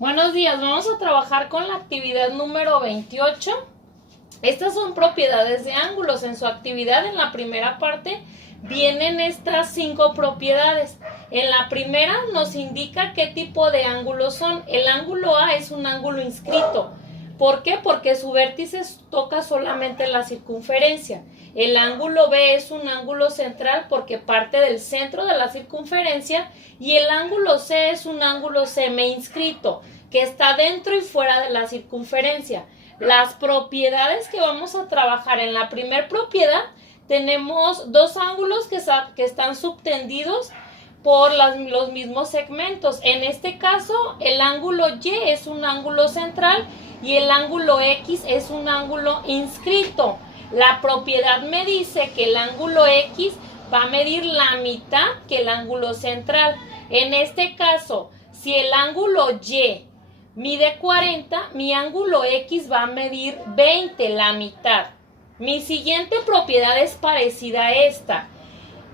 Buenos días, vamos a trabajar con la actividad número 28. Estas son propiedades de ángulos. En su actividad, en la primera parte, vienen estas 5 propiedades. En la primera nos indica qué tipo de ángulos son. El ángulo A es un ángulo inscrito. ¿Por qué? Porque su vértice toca solamente la circunferencia. El ángulo B es un ángulo central porque parte del centro de la circunferencia, y el ángulo C es un ángulo semi-inscrito que está dentro y fuera de la circunferencia. Las propiedades que vamos a trabajar: en la primera propiedad tenemos dos ángulos que están subtendidos por los mismos segmentos. En este caso, el ángulo Y es un ángulo central y el ángulo X es un ángulo inscrito. La propiedad me dice que el ángulo X va a medir la mitad que el ángulo central. En este caso, si el ángulo Y mide 40, mi ángulo X va a medir 20, la mitad. Mi siguiente propiedad es parecida a esta.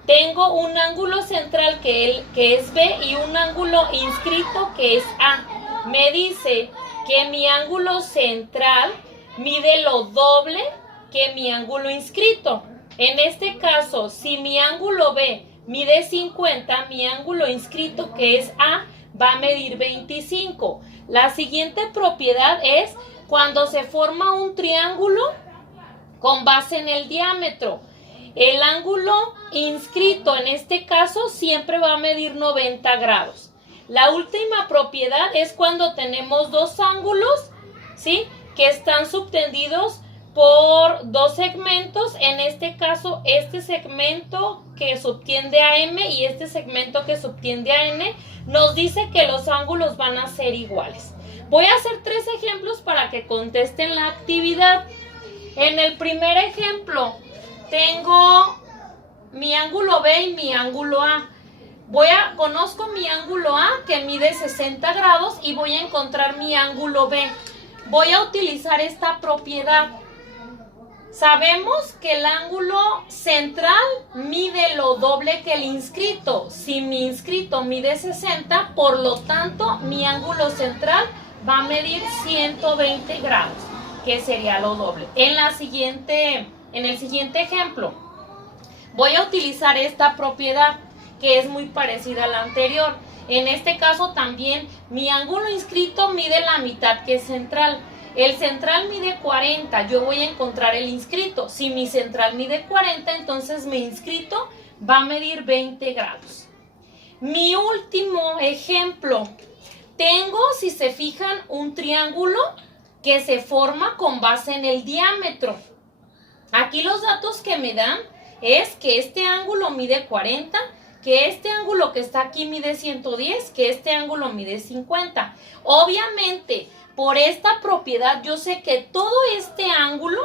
Tengo un ángulo central que es B y un ángulo inscrito que es A. Me dice que mi ángulo central mide lo doble que mi ángulo inscrito. En este caso, si mi ángulo B mide 50, mi ángulo inscrito que es A va a medir 25. La siguiente propiedad es cuando se forma un triángulo con base en el diámetro. El ángulo inscrito en este caso siempre va a medir 90 grados. La última propiedad es cuando tenemos dos ángulos, ¿sí?, que están subtendidos por dos segmentos. En este caso, este segmento que subtiende a M y este segmento que subtiende a N, nos dice que los ángulos van a ser iguales. Voy a hacer 3 ejemplos para que contesten la actividad. En el primer ejemplo, tengo mi ángulo B y mi ángulo A. Conozco mi ángulo A, que mide 60 grados, y voy a encontrar mi ángulo B. Voy a utilizar esta propiedad. Sabemos que el ángulo central mide lo doble que el inscrito. Si mi inscrito mide 60, por lo tanto, mi ángulo central va a medir 120 grados, que sería lo doble. En el siguiente ejemplo, voy a utilizar esta propiedad, que es muy parecida a la anterior. En este caso también mi ángulo inscrito mide la mitad que es central. El central mide 40, yo voy a encontrar el inscrito. Si mi central mide 40, entonces mi inscrito va a medir 20 grados. Mi último ejemplo, tengo, si se fijan, un triángulo que se forma con base en el diámetro. Aquí los datos que me dan es que este ángulo mide 40, que este ángulo que está aquí mide 110, que este ángulo mide 50. Obviamente, por esta propiedad yo sé que todo este ángulo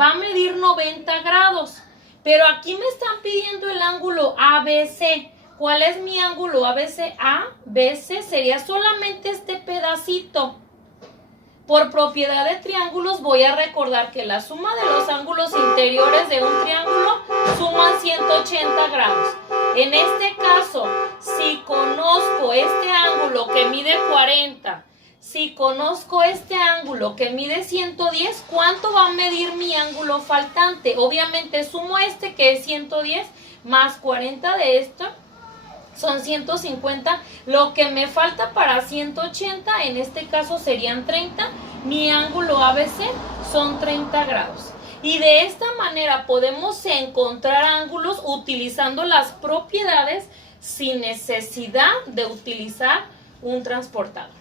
va a medir 90 grados. Pero aquí me están pidiendo el ángulo ABC. ¿Cuál es mi ángulo ABC? ABC sería solamente este pedacito. Por propiedad de triángulos voy a recordar que la suma de los ángulos interiores de un triángulo suman 180 grados. En este caso, si conozco este ángulo que mide 40, si conozco este ángulo que mide 110, ¿cuánto va a medir mi ángulo faltante? Obviamente sumo este, que es 110, más 40 de esto, son 150. Lo que me falta para 180, en este caso serían 30. Mi ángulo ABC son 30 grados. Y de esta manera podemos encontrar ángulos utilizando las propiedades sin necesidad de utilizar un transportador,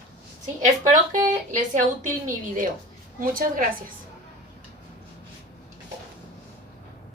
¿sí? Espero que les sea útil mi video. Muchas gracias.